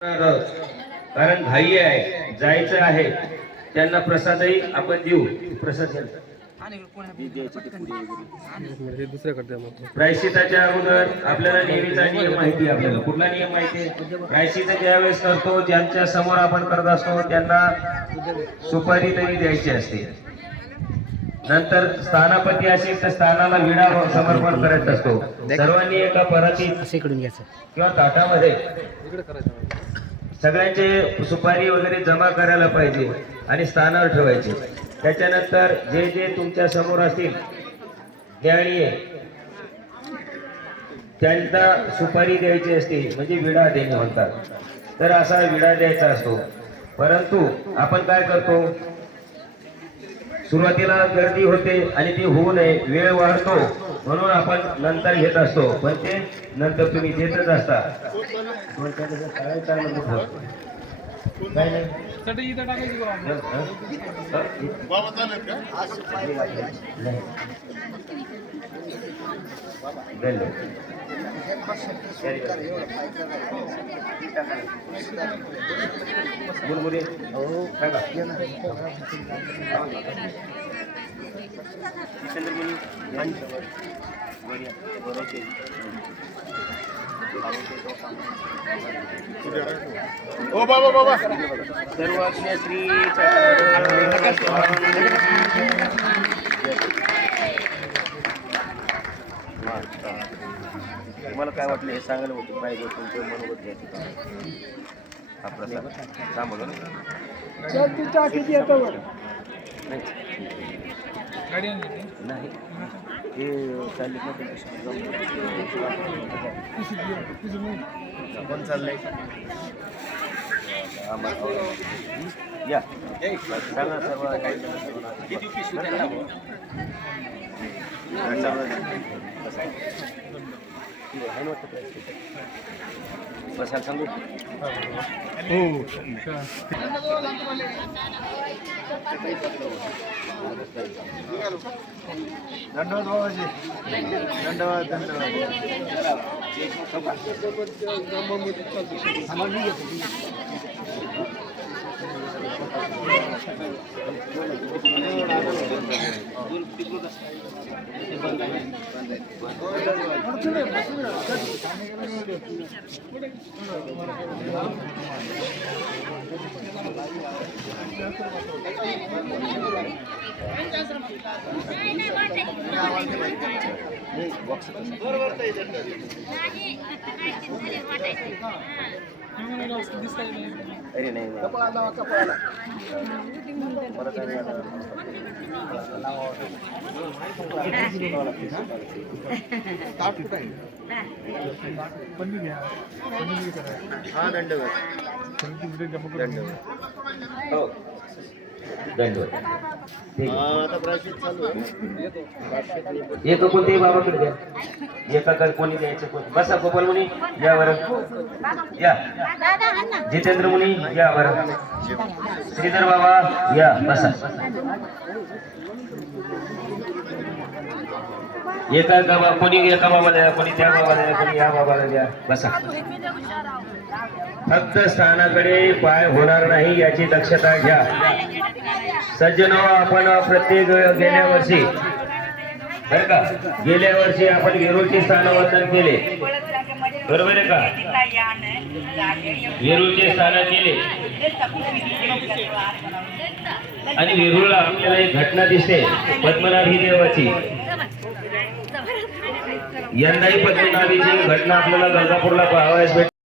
कारण घाई आहे, जायचं आहे, त्यांना प्रसादही आपण देऊ. प्रसाद प्रायश्चिताच्या अगोदर आपल्याला नेहमीचा नियम माहिती आहे. आपल्याला कुठला नियम माहिती आहे? प्रायश्चित ज्यावेळेस करतो, ज्यांच्या समोर आपण करत असतो त्यांना सुपारी तरी द्यायची असते. नंतर स्थानापती असेल तर स्थानाला विडा समर्पण करत असतो. सर्वांनी एका परातीत किंवा ताटामध्ये सगळ्यांचे सुपारी वगैरे जमा करायला पाहिजे आणि स्थानावर ठेवायचे. त्याच्यानंतर जे जे तुमच्या समोर असतील ज्ञानी त्यांना सुपारी द्यायची असते, म्हणजे विडा देणे म्हणतात. तर असा विडा द्यायचा असतो. परंतु आपण काय करतो, सुरुवातीला गर्दी होते आणि ती होऊ नये, वेळ वाढतो म्हणून आपण नंतर घेत असतो. पण ते नंतर तुम्ही देतच असता. काय नाही बुलबुली ओ बाबा बाबा सर्वज्ञ श्री तुम्हाला काय वाटलं हे सांगायला होतं पाहिजे. तुमचं मनोगत घ्यायचं हा प्रसाद सांभाळू नाही हे चालली कोण चाललंय या सांगा सर्व बसायला सांगू. धन्यवाद बाबाजी, धन्यवाद धन्यवाद. अरे नाही हा धन्यवाद हो धन्यवाद. एक कोणते बाबाकडे द्या, एकाकडे कोणी द्यायचं कोण. बसा गोपाल मुनी या बरं, या जितेंद्र मुनी या बरं, श्रीधर बाबा या बसा. एका बाबा कोणी एका बाबाला द्या, कोणी त्या बाबाला द्या, कोणी या बाबाला द्या. बसा. फक्त स्थानाकडे पाय होणार नाही याची दक्षता घ्या. सज्जनो, आपण प्रत्येक गेल्या वर्षी बरं का, गेल्या वर्षी आपण वेरूळचे स्थानवंदन केले, बरोबर आहे का? वेरूळचे स्थान केले आणि वेरूळला आपल्याला एक घटना दिसते पद्मनाभी देवाची. यंदाही पद्मनाभीची घटना आपल्याला गंगापूरला पाहावयास भेटते.